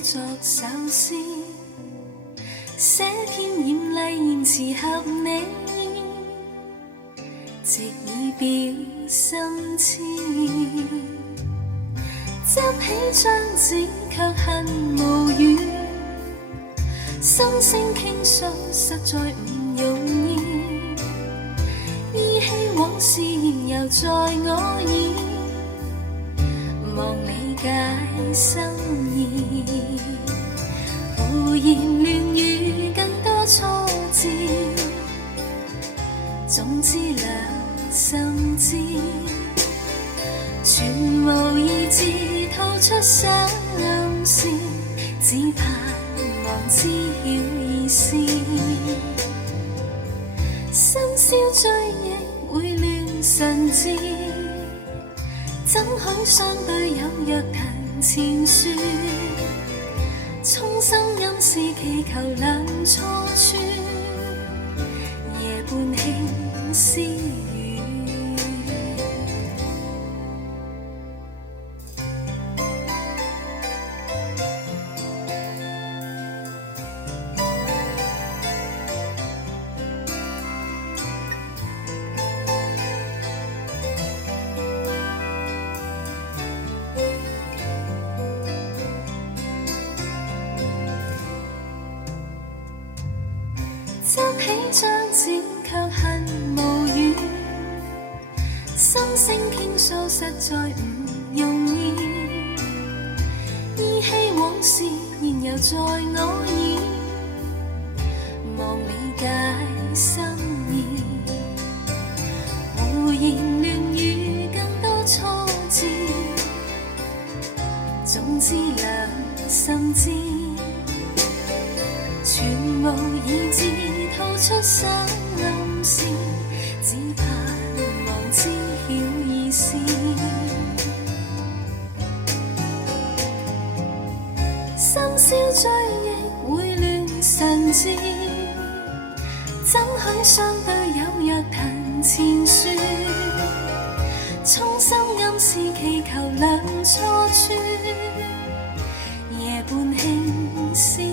語作首詩，寫篇豔麗言辭合你，藉以表心痴。執起張紙卻恨無語，心聲傾訴實在唔容易，依稀往事言猶在我耳，望理解心意，胡言亂語更多挫折，總之兩心知，全無意志吐出心事，只盼望知曉意思。深宵追憶會亂神志，怎許相對有若藤前樹，衷心暗示祈求兩錯處，夜半輕私語。執起張紙卻恨無語，心聲傾訴實在唔容易，依稀往事言猶在我耳，望理解心意，胡言亂語更多挫折，總之兩心知，全無意志吐出心事，只盼望知曉意思。深宵追憶會亂神志，怎許相對有若藤前樹，衷心暗示祈求兩錯處，夜半輕私語。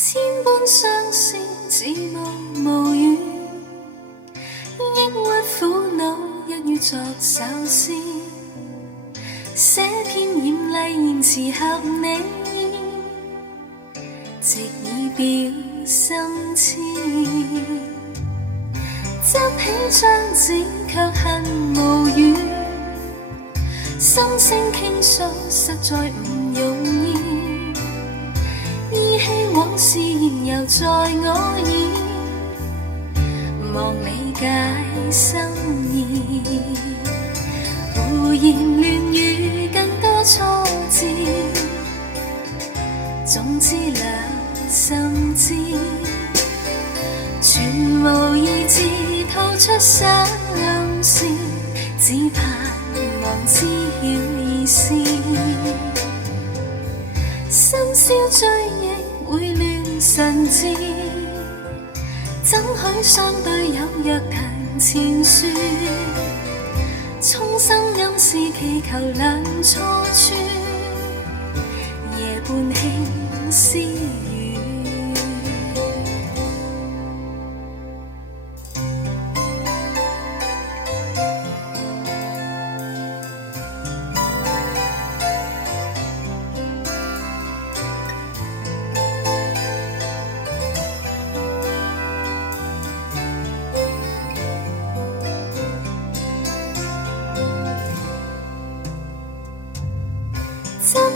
千般相思似夢無語，抑鬱苦惱一語作首詩，寫篇豔麗言辭合你，藉以表心痴。執起張紙卻恨無語，心聲傾訴實在唔容易，依稀往事言猶在我耳，望理解心意，胡言亂語更多挫折，總之兩心知，全無意志吐出心事，只盼望知曉意思。深宵追憶會亂神志，怎許相對有若藤前樹，衷心暗示祈求兩錯處，夜半輕私語。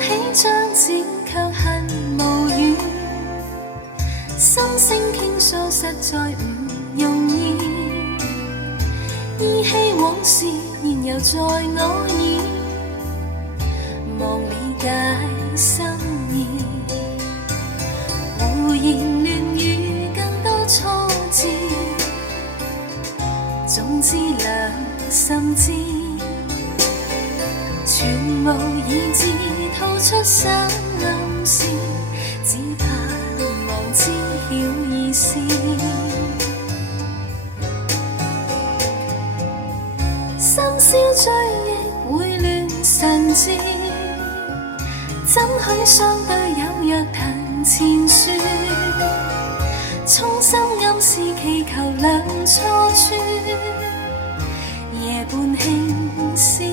起張紙卻恨無語，心聲傾訴實在唔容易，依稀往事現猶在我耳，望理解心意，胡言亂語更多錯字，總之兩心知，全無意志吐出心暗事，只盼望知曉意思。深宵追憶會亂神志，怎許相對有若藤前樹，衷心暗示祈求兩錯處，夜半輕私語。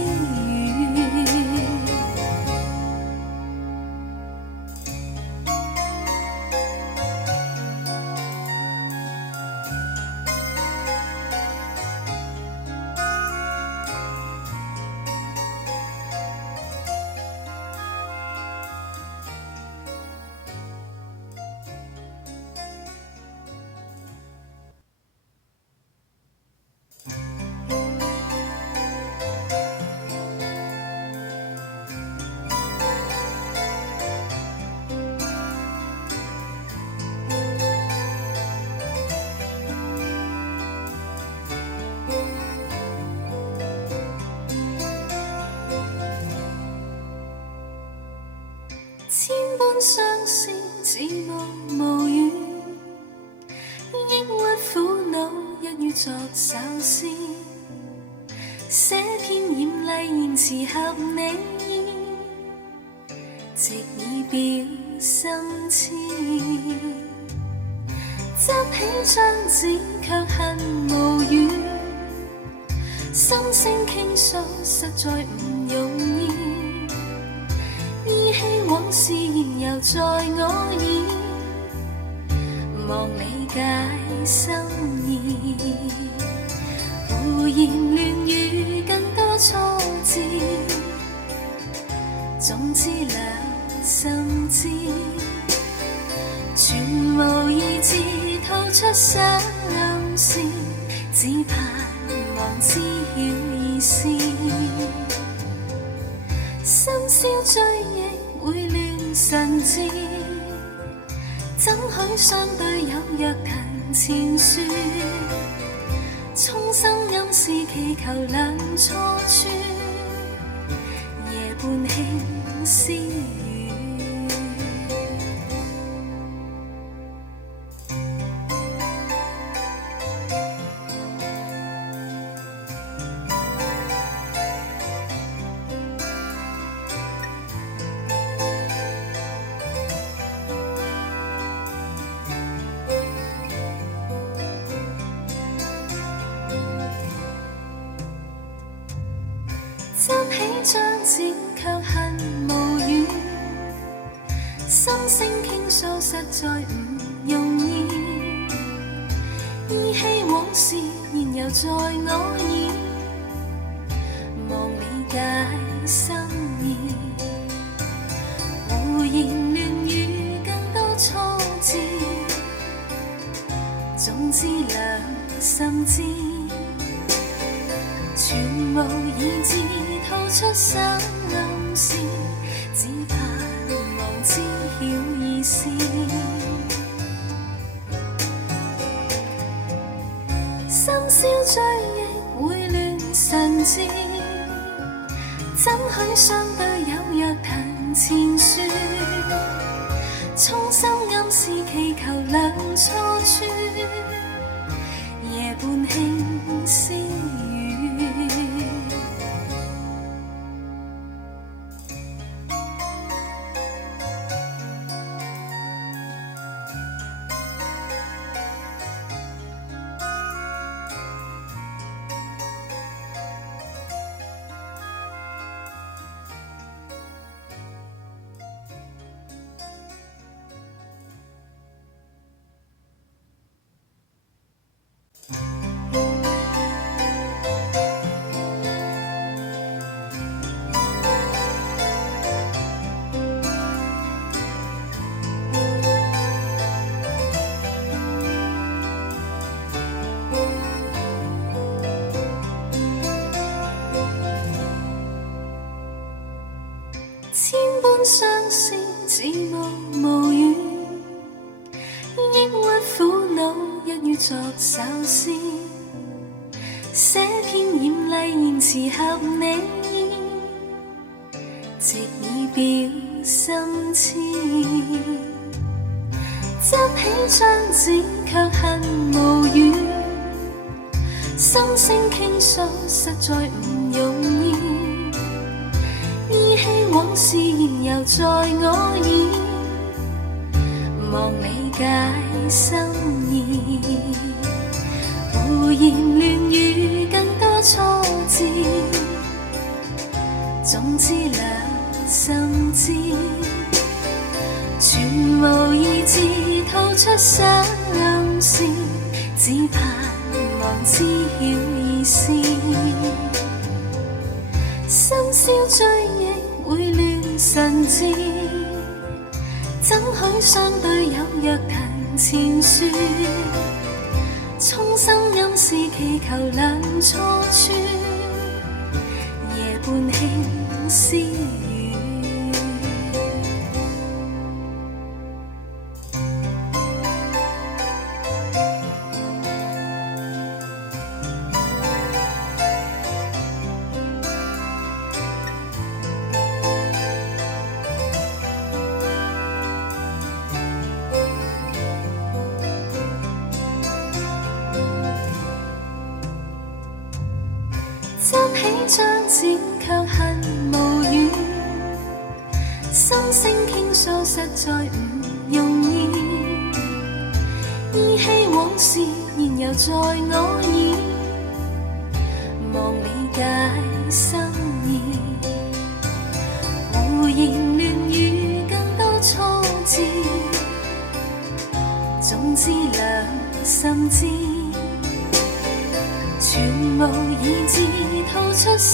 千般相思似夢無語，抑鬱苦惱一於作首詩，寫篇豔麗言辭合你意，直以表心痴。執起張紙卻恨無語，心聲傾訴實在唔容易，依稀往事現猶在我耳，望理解心意，胡言亂語更多錯字，總之兩心知，全無意志吐出心暗事，只盼望知曉意思。深宵追憶會亂神志，怎許相對有若藤前樹，衷心暗示祈求兩錯處，夜半輕私語。執起張紙卻恨無語，心聲傾訴實在唔容易，依稀往事現猶在我耳，望理解心意，胡言亂語更多錯字，總之兩心知，全無意志吐出心暗事，只盼望知曉意思。深宵追憶會亂神志，怎許相對有若藤前樹，衷心暗示祈求兩錯處，夜半輕私語。相思，似霧無語，抑鬱苦惱一於作首詩，寫篇豔麗言辭合你，直以表心痴。執起張紙卻恨無語，心聲傾訴實在唔容易，依稀往事現猶在我耳，望理解心意。胡言亂語更多挫折，總之兩心知，全無意志吐出傷心，只盼望知曉意思。深宵追憶會亂神志，怎許相對有若藤前樹，衷心暗示祈求兩錯處，夜半輕私語。執起張紙卻恨無語，心聲傾訴實在唔容易，依稀往事現猶在我耳，望理解心意。胡言亂語更多挫折，總之兩心知，全無意志吐出傷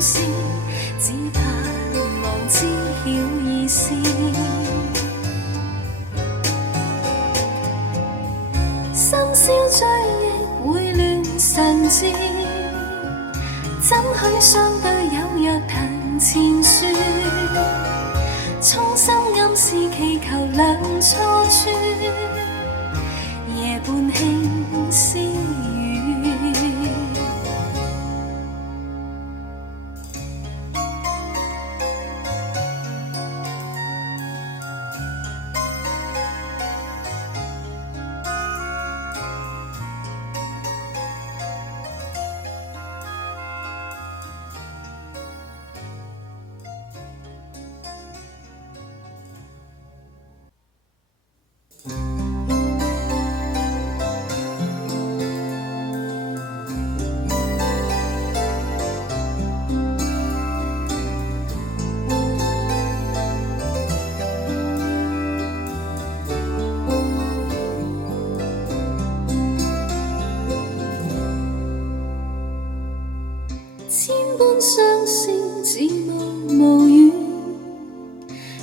心，只盼望知曉意思。深宵追憶會亂神志，怎許相對有若藤前樹，衷心暗示祈求兩錯處，夜半輕私語。千般相思似霧無語，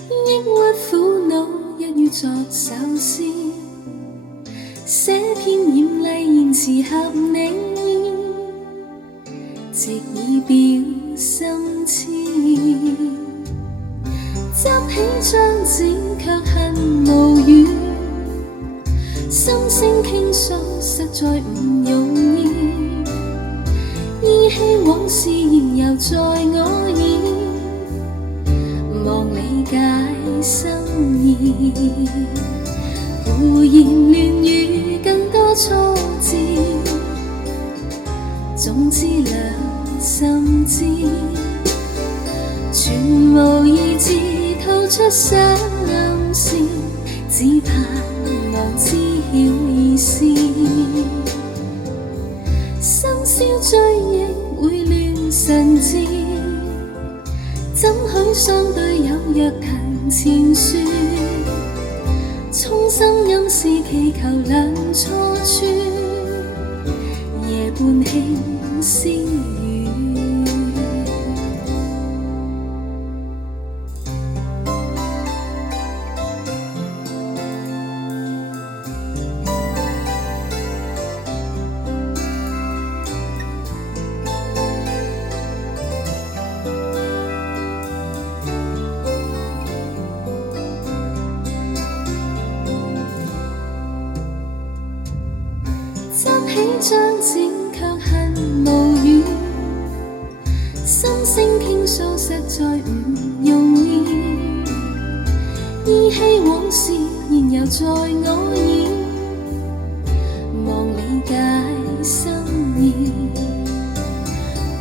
抑鬱苦惱一於作首詩，寫篇豔麗言辭合你，直以表心痴。執起張紙卻恨無語，心聲傾訴實在唔容易，依稀往事現猶在我耳，望理解心意。胡言亂語更多挫折，總之兩心知，全無意志吐出傷心，只盼望知曉意思。深宵追憶會亂神志，怎許相對有若藤前樹，衷心暗示祈求兩錯處，夜半輕私語。實在唔容易，依稀往事現猶在我耳，望理解心意，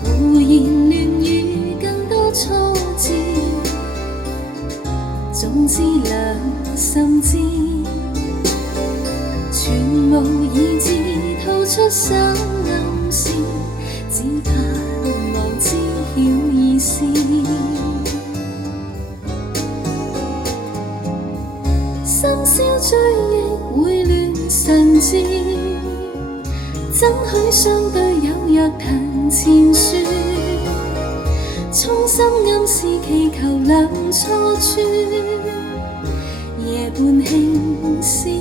胡言亂語更多挫折，總之兩心知，全無意志吐出心暗事，只盼望知曉意思。深宵追憶會亂神志，怎許相對有若談前說，衷心暗示祈求兩錯處，夜半輕私語。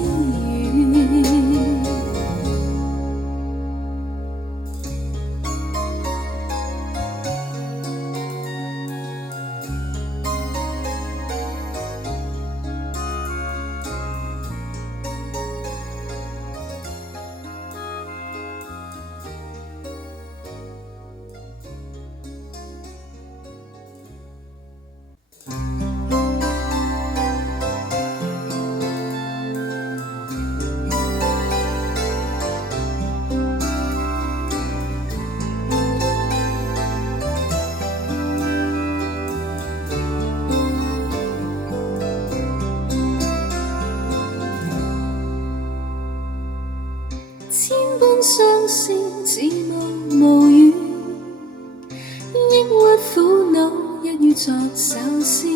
千般相思似夢無語，抑鬱苦惱一於作首詩，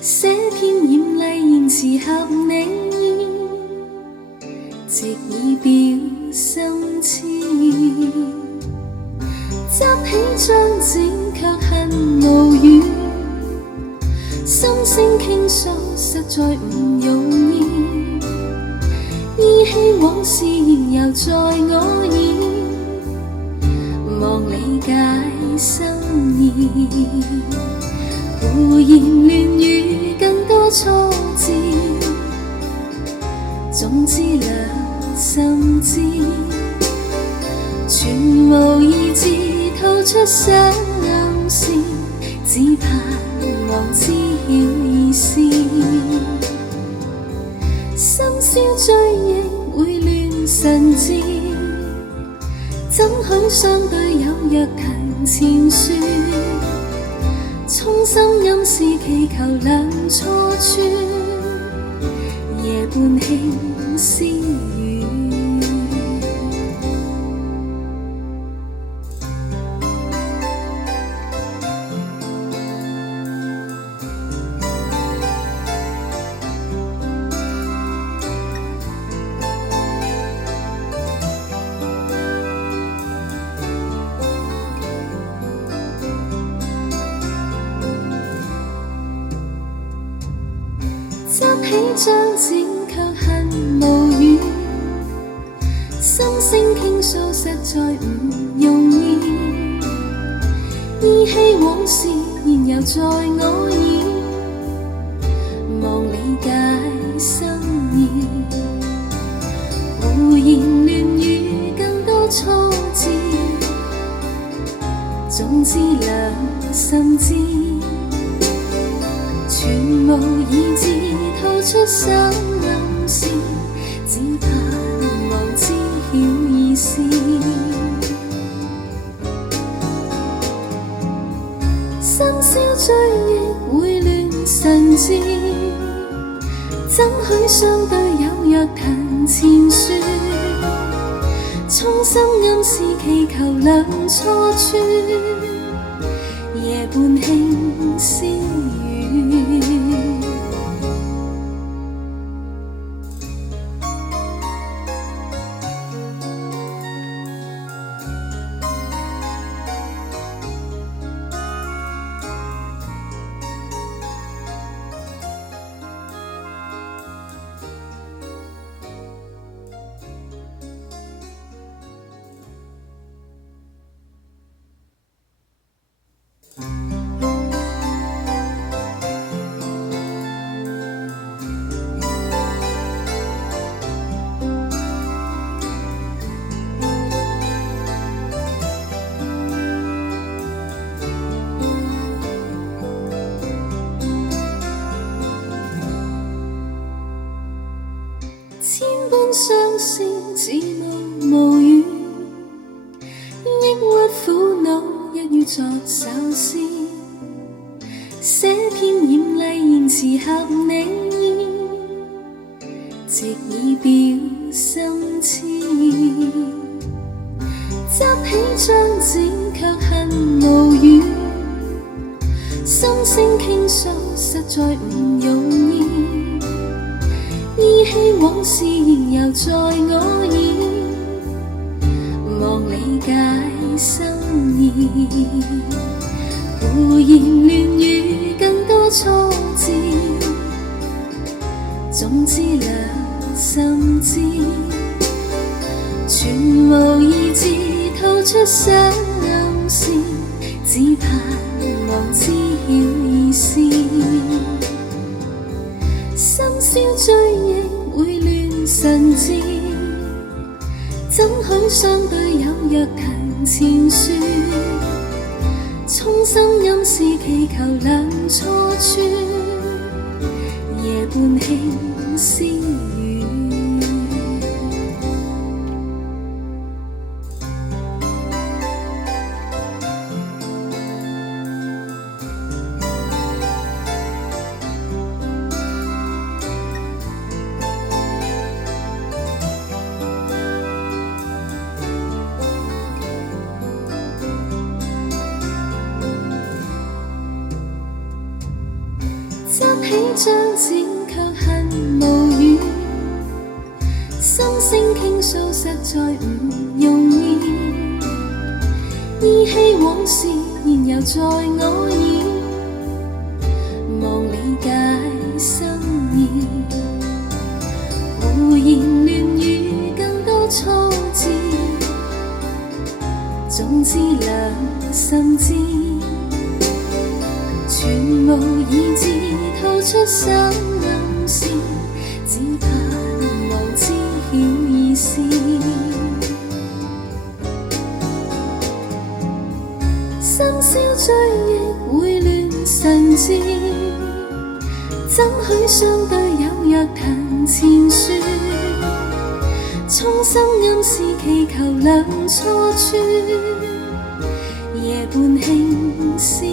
寫篇豔麗言辭合你意，藉以表心痴。執起張紙卻恨無語，心聲傾訴實在唔容易，依稀往事現猶在我耳，望理解心意，胡言亂語更多挫折，總之兩心知，全無意志吐出傷暗事，只盼望知曉意思。深宵追憶會亂神志，怎許相對有若談前說，衷心暗示祈求兩錯處，夜半輕私語。執起張紙卻恨無語，心聲傾訴實在唔容易，依稀往事現猶在我耳，望理解心意，胡言亂語更多挫折，總之兩心知，全無意志吐出傷暗事，只盼望知曉意思。深宵追憶會亂神志，怎許相對有若談前說，衷心暗示祈求兩錯處，夜半輕私語。自無無語，抑鬱苦惱一於作首詩，寫篇豔麗言辭合你意，藉以表心痴。執起張紙卻恨無語，心聲傾訴實在唔容易，依稀往事仍猶在我耳，望理解心意。胡言亂語更多錯字，總之兩心知，全無意志吐出傷心，只盼望知曉意思。深宵追憶會亂神志，怎許相對有若藤前樹，衷心暗示祈求兩錯處，夜半輕私語。執起張紙卻恨無語，心聲傾訴實在唔容易，依稀往事仍猶在我耳，望理解心意。胡言亂語更多錯字，總之兩心知，全無意志吐出傷心，只盼望知曉意思。深宵追憶會亂神志，怎許相對有若藤前樹，衷心暗示祈求兩錯處，夜半輕私語。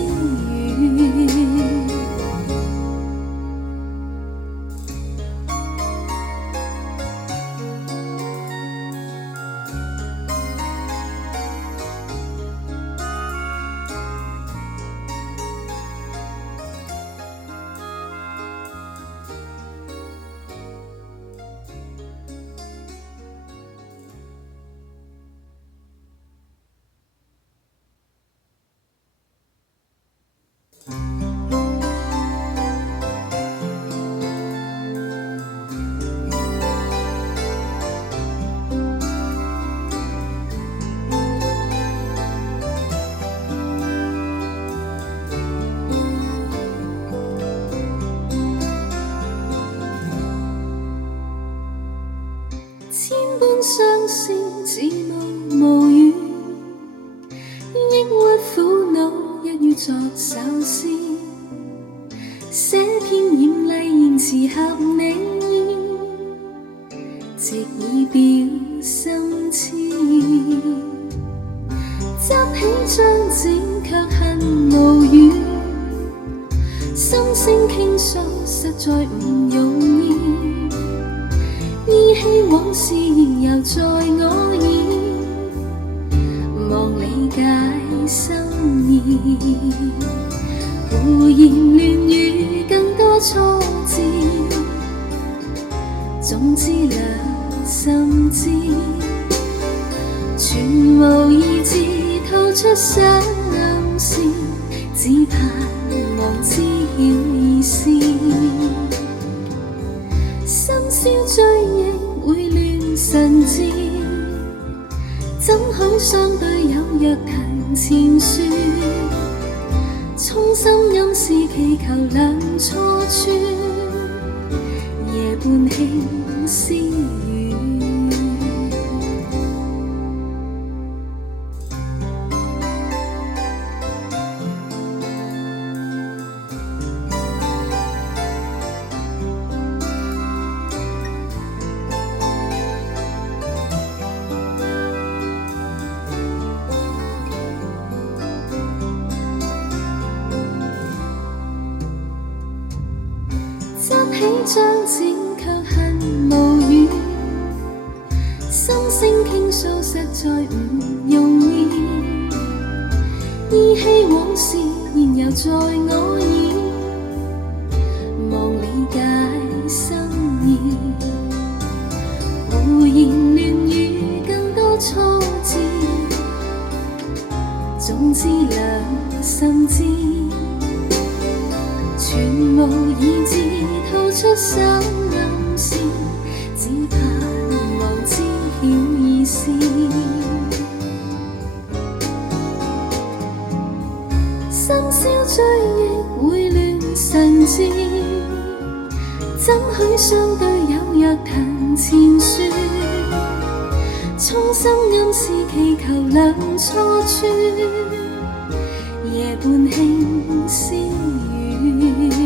千般相思自無無語，抑鬱苦惱一於作首詩，寫篇豔麗言辭合你意，藉以表心痴。執起張紙卻恨無語，心聲傾訴實在唔容易，依稀往事仍猶在我耳，望理解心意。胡言亂語更多錯字，總之兩心知，全無意志吐出傷心，只盼望知曉意思。深宵追憶會亂神志，怎許相對有若藤前樹，衷心暗示祈求兩錯處，夜半輕私語。將剪卻恨無語，心聲傾訴實在唔容易，依稀往事現猶在我耳，望理解心意，胡言亂語更多挫折，總之良心知，全無意志吐出心暗事，只盼望知曉意思。深宵追憶會亂神志，怎許相對有若藤前樹，衷心暗示祈求兩錯處，夜半輕私語。